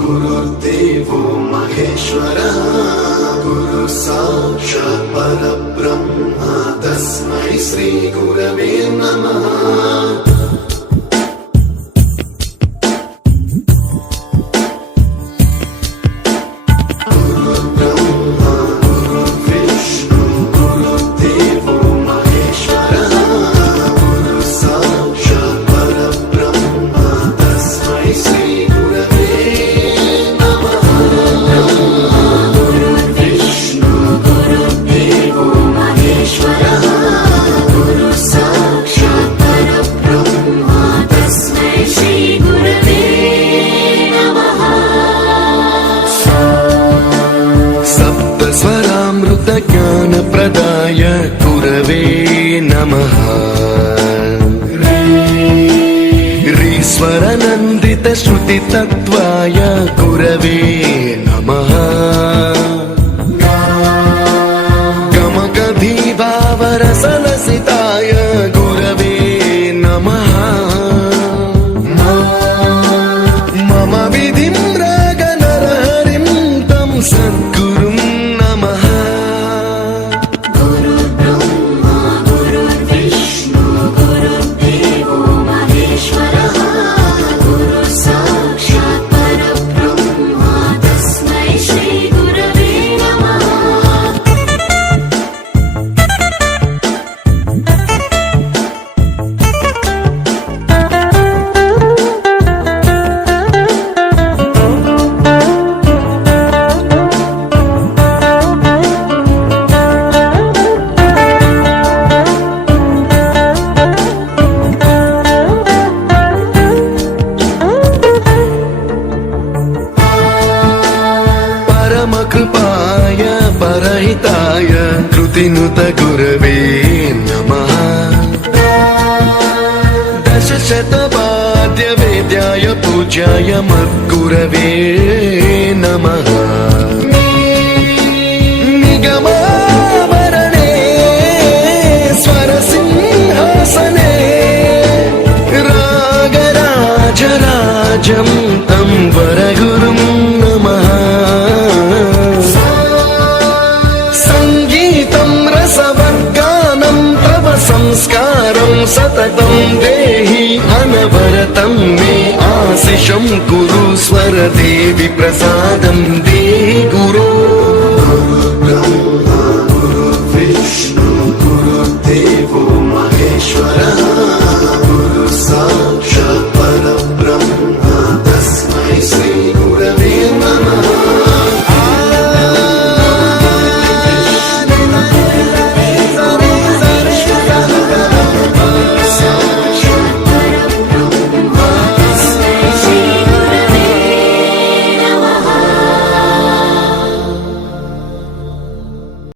गुरुर्देवो महेश्वरः गुरुः साक्षात् परब्रह्म तस्मै श्री गुरवे नमः। ज्ञानप्रदाय गुरवे नमः। रीश्वरनन्दित श्रुतितत्त्वाय गुरवे नमः। गमगभीभावरसलसिताय गुरवे नमः। मम विधिं रागनरहरिं तं सद्गुरुं नमः। कृपाय परहिताय कृतिनुत गुरवे नमः। दशशतवाद्यवेद्याय पूज्याय मद्गुरवे नमः। निगमावरणे स्वरसिंहासने रागराजराजं तं वरगुरुं नमः। संस्कारं सततं देहि अनवरतं मे आशिषं कुरु स्वरदेवि प्रसादं देहि गुरो। गुरुर्ब्रह्मा गुरुर्विष्णु